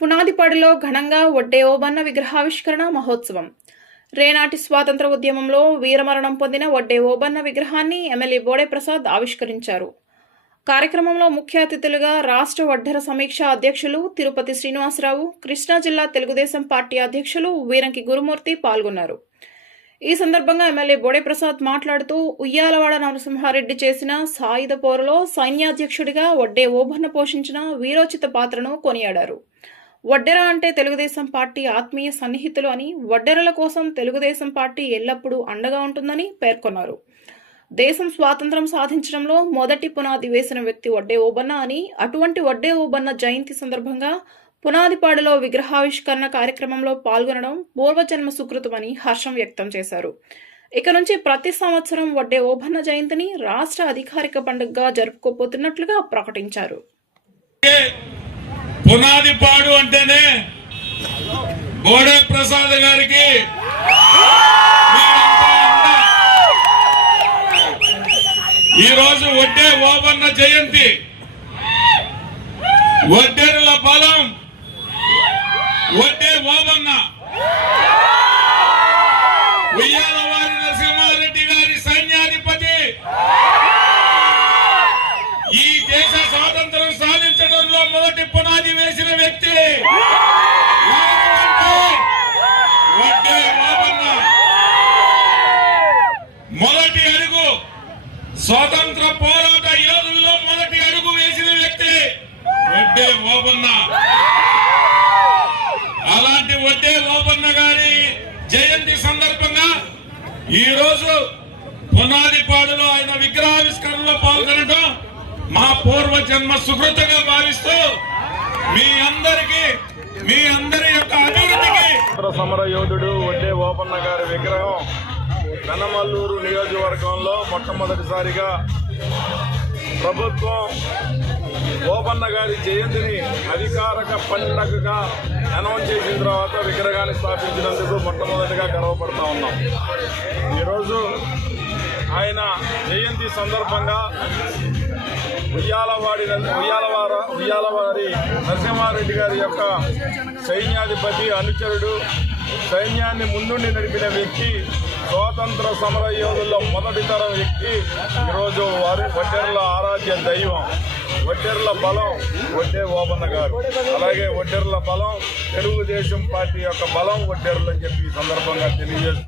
పునాదిపాడులో ఘనంగా వడ్డే ఓబన్న విగ్రహావిష్కరణ మహోత్సవం. రేనాటి స్వాతంత్ర ఉద్యమంలో వీరమరణం పొందిన వడ్డే ఓబన్న విగ్రహాన్ని ఎమ్మెల్యే బోడే ప్రసాద్ ఆవిష్కరించారు. కార్యక్రమంలో ముఖ్య అతిథులుగా రాష్ట్ర వడ్డెర సమీక్ష అధ్యక్షులు తిరుపతి శ్రీనివాసరావు, కృష్ణా జిల్లా తెలుగుదేశం పార్టీ అధ్యక్షులు వీరంకి గురుమూర్తి పాల్గొన్నారు. ఈ సందర్భంగా ఎమ్మెల్యే బోడే ప్రసాద్ మాట్లాడుతూ ఉయ్యాలవాడ నరసింహారెడ్డి చేసిన సాయుధ పోరులో సైన్యాధ్యక్షుడిగా వడ్డే ఓబన్న పోషించిన వీరోచిత పాత్రను కొనియాడారు. వడ్డెర అంటే తెలుగుదేశం పార్టీ ఆత్మీయ సన్నిహితులు అని, వడ్డెరల కోసం తెలుగుదేశం పార్టీ ఎల్లప్పుడూ అండగా ఉంటుందని పేర్కొన్నారు. దేశం స్వాతంత్ర్యం సాధించడంలో మొదటి పునాది వేసిన వ్యక్తి వడ్డే ఓబన్న అని, అటువంటి వడ్డే ఓబన్న జయంతి సందర్భంగా పునాదిపాడులో విగ్రహావిష్కరణ కార్యక్రమంలో పాల్గొనడం పూర్వజన్మ సుకృతమని హర్షం వ్యక్తం చేశారు. ఇక నుంచి ప్రతి సంవత్సరం వడ్డే ఓబన్న జయంతిని రాష్ట్ర అధికారిక పండుగగా జరుపుకోబోతున్నట్లుగా ప్రకటించారు. పునాదిపాడు అంటేనే బోడే ప్రసాద్ గారికి ఈరోజు వడ్డే ఓబన్న జయంతి. వడ్డేరుల బలం వడ్డే ఓబన్న. ఉయ్యాలవారి నరసింహారెడ్డి గారి సైన్యాధిపతి ఈ దేశ స్వాతంత్రం సాధించడంలో మొదటి పునాది వేసిన వ్యక్తి వడ్డే ఓబన్న. మొదటి అడుగు స్వాతంత్ర పోరాట యోధుల్లో మొదటి అడుగు వేసిన వ్యక్తి వడ్డే ఓబన్న. అలాంటి వడ్డే ఓబన్న గారి జయంతి సందర్భంగా ఈ రోజు పునాదిపాడులో ఆయన విగ్రహావిష్కరణలో పాల్గొనడం మా పూర్వ జన్మ సుకృతంగా భావిస్తూ మీ అందరి యొక్క అభివృద్ధికి సమర యోధుడు వడ్డే ఓబన్న గారి విగ్రహం పెనమల్లూరు నియోజకవర్గంలో మొట్టమొదటిసారిగా ప్రభుత్వం ఓబన్న గారి జయంతిని అధికారిక పండగగా అనౌన్స్ చేసిన తర్వాత విగ్రహాన్ని స్థాపించినందుకు మొట్టమొదటిగా గర్వపడుతూ ఉన్నాం. ఈరోజు ఆయన జయంతి సందర్భంగా ఉయ్యాలవారి నరసింహారెడ్డి గారి యొక్క సైన్యాధిపతి, అనుచరుడు, సైన్యాన్ని ముందుండి నడిపిన వ్యక్తి, స్వాతంత్ర సమర యోధుల్లో మొదటి తరం వ్యక్తి. ఈరోజు వారి వడ్డెర్ల ఆరాధ్య దైవం, వడ్డెర్ల బలం వడ్డే ఓబన్న గారు. అలాగే వడ్డెర్ల బలం తెలుగుదేశం పార్టీ యొక్క బలం వడ్డెర్లు అని చెప్పి ఈ సందర్భంగా తెలియజేస్తారు.